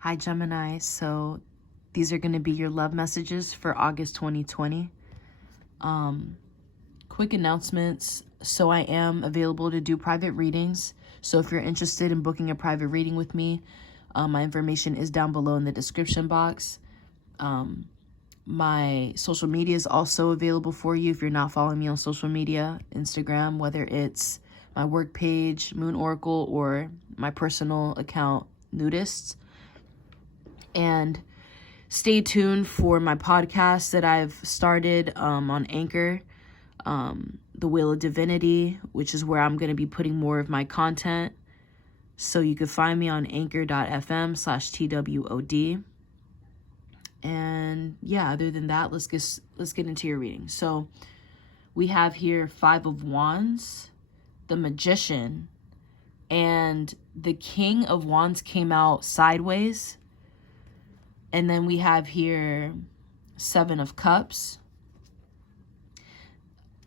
Hi, Gemini. So these are going to be your love messages for August 2020. Quick announcements. So I am available to do private readings. So if you're interested in booking a private reading with me, my information is down below in the description box. My social media is also available for you if you're not following me on social media, Instagram, whether it's my work page, Moon Oracle, or my personal account, Nudists. And stay tuned for my podcast that I've started on Anchor, The Wheel of Divinity, which is where I'm going to be putting more of my content. So you can find me on anchor.fm/TWOD. And yeah, other than that, let's get into your reading. So we have here 5 of Wands, the Magician, and the King of Wands came out sideways. And then we have here 7 of Cups.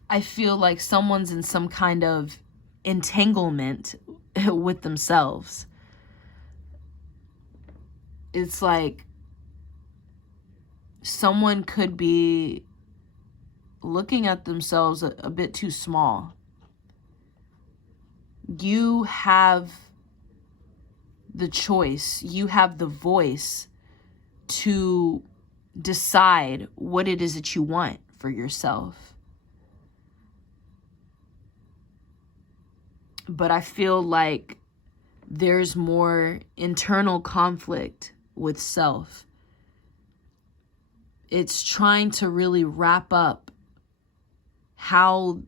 I feel like someone's in some kind of entanglement with themselves. It's like someone could be looking at themselves a bit too small. You have the choice. You have the voice to decide what it is that you want for yourself. But I feel like there's more internal conflict with self. It's trying to really wrap up how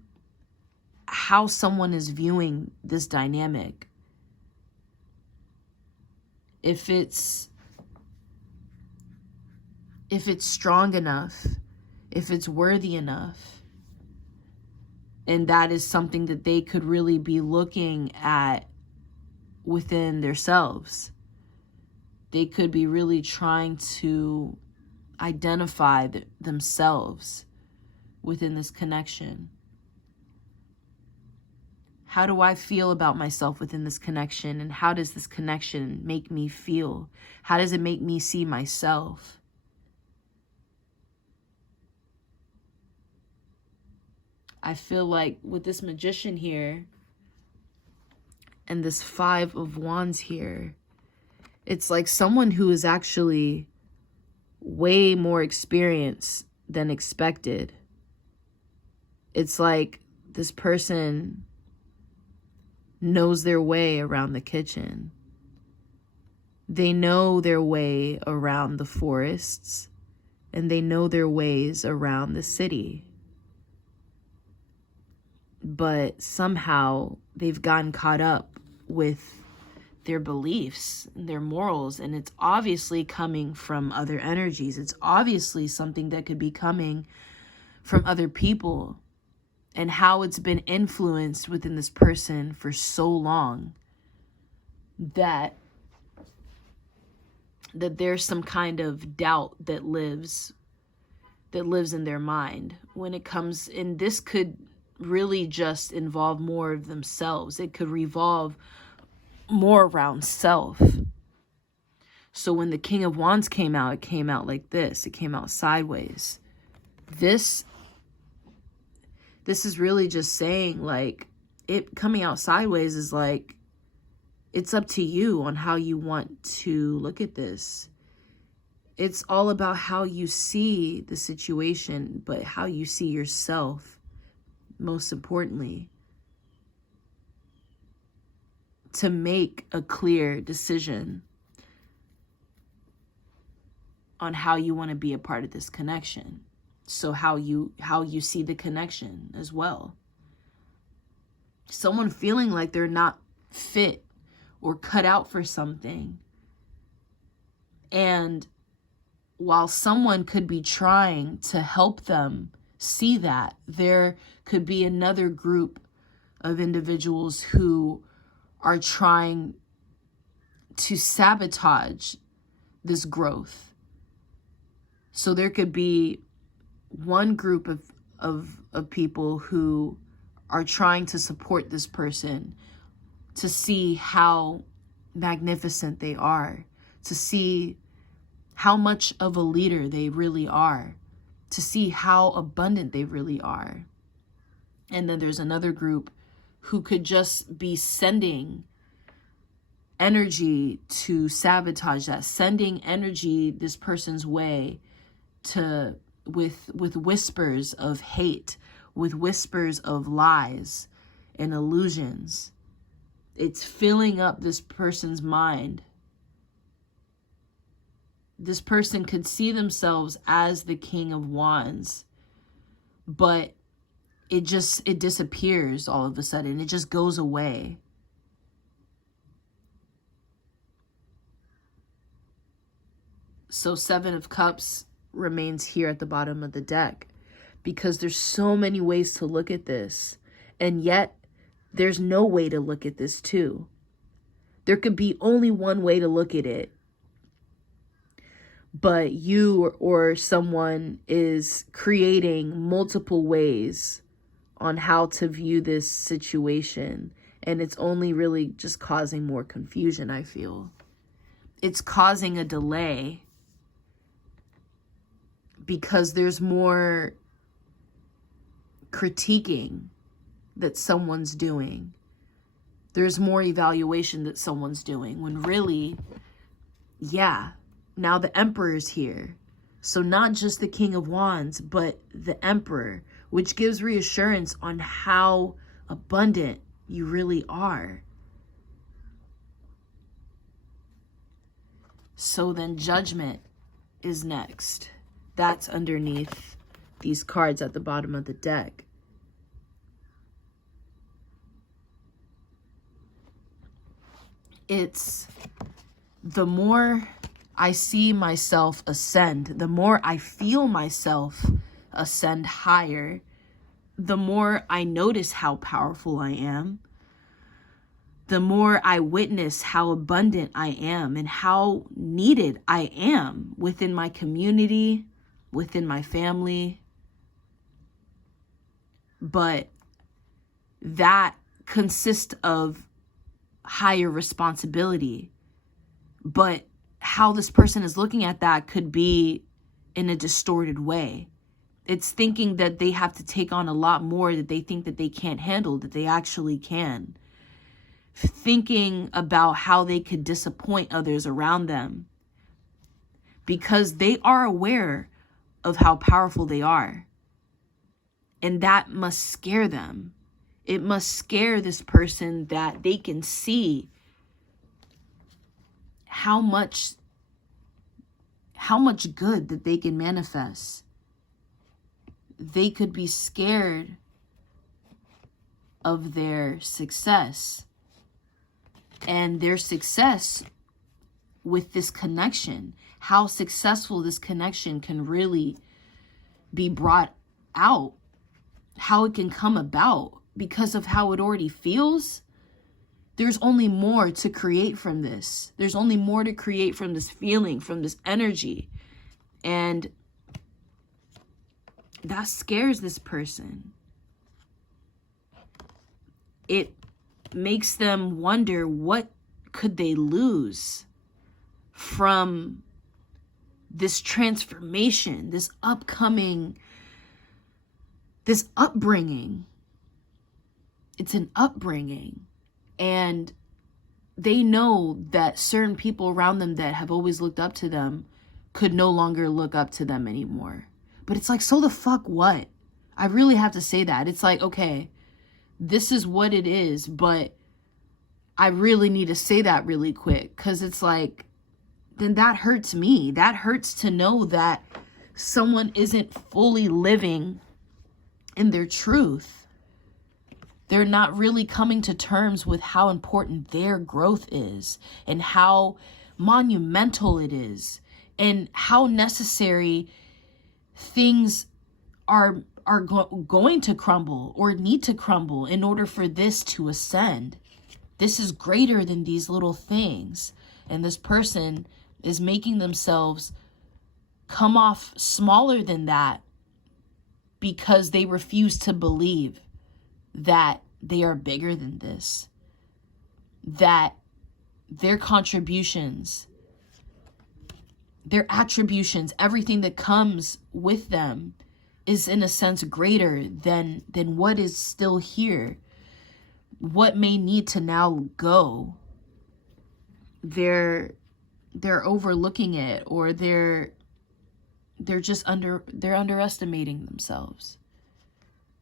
someone is viewing this dynamic. If it's strong enough, if it's worthy enough, and that is something that they could really be looking at within themselves. They could be really trying to identify themselves within this connection. How do I feel about myself within this connection? And how does this connection make me feel? How does it make me see myself? I feel like with this Magician here and this 5 of Wands here, it's like someone who is actually way more experienced than expected. It's like this person knows their way around the kitchen. They know their way around the forests, and they know their ways around the city. But somehow they've gotten caught up with their beliefs, their morals, and it's obviously coming from other energies. It's obviously something that could be coming from other people, and how it's been influenced within this person for so long that there's some kind of doubt that lives in their mind when it comes, and this could really just involve more of themselves. It could revolve more around self. So when the King of Wands came out, it came out like this. It came out sideways. This is really just saying, like, it coming out sideways is like, it's up to you on how you want to look at this. It's all about how you see the situation, but how you see yourself, most importantly, to make a clear decision on how you want to be a part of this connection. So how you see the connection as well. Someone feeling like they're not fit or cut out for something. And while someone could be trying to help them see that, there could be another group of individuals who are trying to sabotage this growth. So there could be one group of people who are trying to support this person, to see how magnificent they are, to see how much of a leader they really are, to see how abundant they really are. And then there's another group who could just be sending energy to sabotage that, sending energy this person's way to with whispers of hate, with whispers of lies and illusions. It's filling up this person's mind. This person could see themselves as the King of Wands, but it disappears all of a sudden. It just goes away. So Seven of Cups remains here at the bottom of the deck because there's so many ways to look at this. And yet there's no way to look at this too. There could be only one way to look at it. But you or someone is creating multiple ways on how to view this situation. And it's only really just causing more confusion, I feel. It's causing a delay because there's more critiquing that someone's doing. There's more evaluation that someone's doing when really, yeah, now the Emperor is here. So not just the King of Wands, but the Emperor, which gives reassurance on how abundant you really are. So then Judgment is next. That's underneath these cards at the bottom of the deck. It's the more I see myself ascend, the more I feel myself ascend higher, the more I notice how powerful I am, the more I witness how abundant I am and how needed I am within my community, within my family. But that consists of higher responsibility. But how this person is looking at that could be in a distorted way. It's thinking that they have to take on a lot more that they think that they can't handle, that they actually can. Thinking about how they could disappoint others around them because they are aware of how powerful they are. And that must scare them. It must scare this person that they can see how much good that they can manifest. They could be scared of their success and their success with this connection, how successful this connection can really be brought out, how it can come about because of how it already feels. There's only more to create from this. There's only more to create from this feeling, from this energy. And that scares this person. It makes them wonder, what could they lose from this transformation, this upbringing. It's an upbringing. And they know that certain people around them that have always looked up to them could no longer look up to them anymore. But it's like, so the fuck what? I really have to say that. It's like, okay, this is what it is, but I really need to say that really quick, because it's like, then that hurts me. That hurts to know that someone isn't fully living in their truth. They're not really coming to terms with how important their growth is and how monumental it is and how necessary things are going to crumble or need to crumble in order for this to ascend. This is greater than these little things. And this person is making themselves come off smaller than that because they refuse to believe that they are bigger than this, that their contributions their attributions, everything that comes with them is in a sense greater than what is still here. What may need to now go. They're overlooking it, or they're underestimating themselves.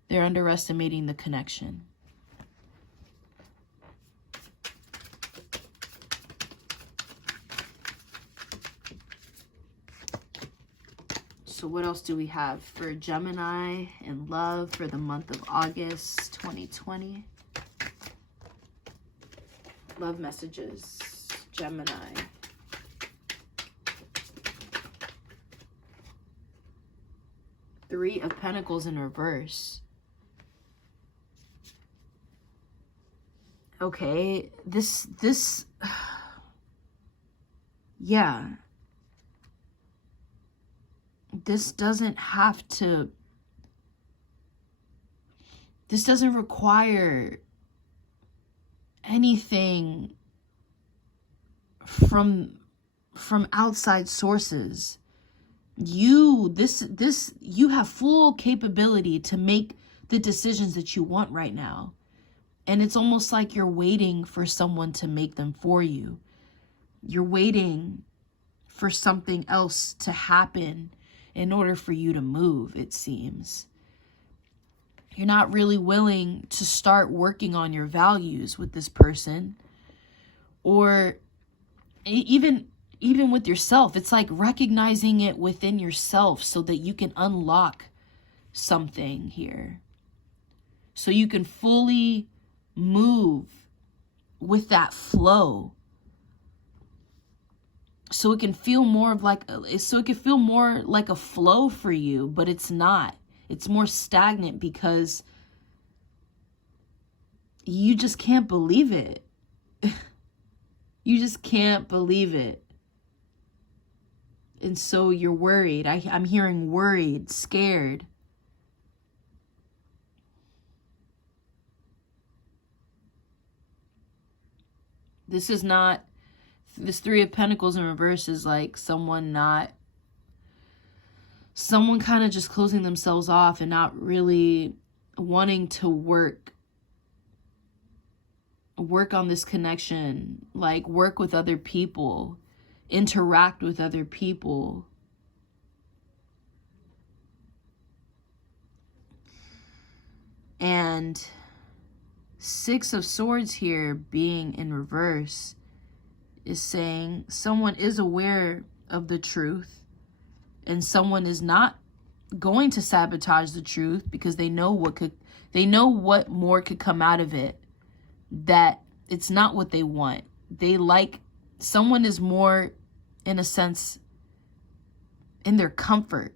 They're underestimating the connection. So what else do we have for Gemini in love for the month of August 2020? Love messages, Gemini. Three of Pentacles in reverse. Okay, this, yeah. This doesn't require anything from outside sources. You have full capability to make the decisions that you want right now. And it's almost like you're waiting for someone to make them for you. You're waiting for something else to happen in order for you to move, it seems. You're not really willing to start working on your values with this person, or even with yourself. It's like recognizing it within yourself so that you can unlock something here. So you can fully move with that flow. So it can feel more like a flow for you, but it's not. It's more stagnant because you just can't believe it. You just can't believe it. And so you're worried. I'm hearing worried, scared. This Three of Pentacles in reverse is like someone kind of just closing themselves off and not really wanting to work on this connection, like work with other people, interact with other people. And Six of Swords here being in reverse is saying someone is aware of the truth, and someone is not going to sabotage the truth because they know what more could come out of it, that it's not what they want. Someone is more, in a sense, in their comfort.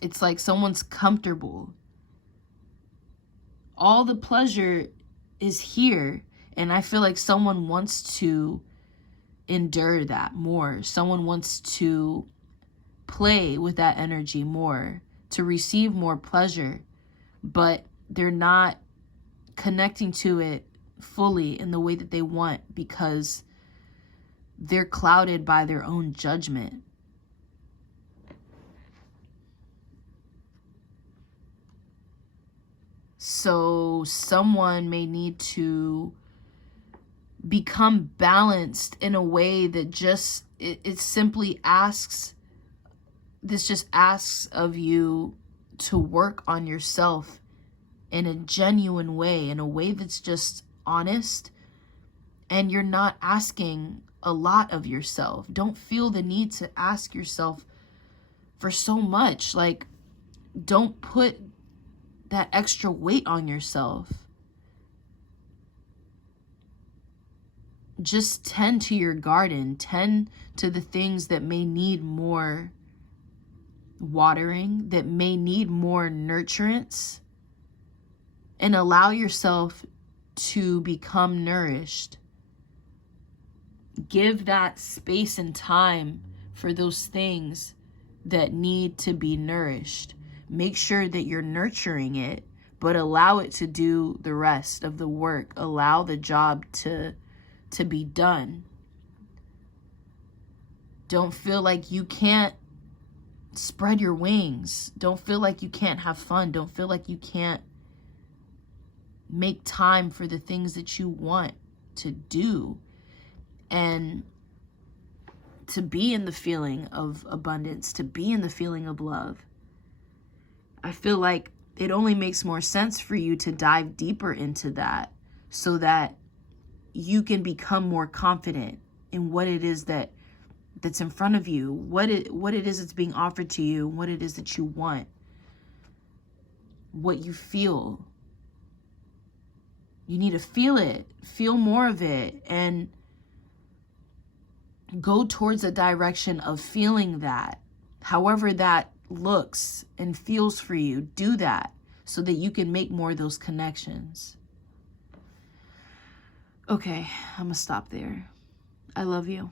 It's like someone's comfortable. All the pleasure is here, and I feel like someone wants to endure that more. Someone wants to play with that energy more, to receive more pleasure, but they're not connecting to it fully in the way that they want because they're clouded by their own judgment. So someone may need to become balanced in a way that just, it simply asks of you to work on yourself in a genuine way, in a way that's just honest, and you're not asking a lot of yourself. Don't feel the need to ask yourself for so much. Like, don't put that extra weight on yourself. Just tend to your garden, tend to the things that may need more watering, that may need more nurturance, and allow yourself to become nourished. Give that space and time for those things that need to be nourished. Make sure that you're nurturing it, but allow it to do the rest of the work. Allow the job to be done. Don't feel like you can't spread your wings. Don't feel like you can't have fun. Don't feel like you can't make time for the things that you want to do and to be in the feeling of abundance, to be in the feeling of love. I feel like it only makes more sense for you to dive deeper into that so that you can become more confident in what it is that's in front of you, what it is that's being offered to you, what it is that you want, what you feel. You need to feel it, feel more of it, and go towards a direction of feeling that. However that looks and feels for you, do that so that you can make more of those connections. Okay, I'm gonna stop there. I love you.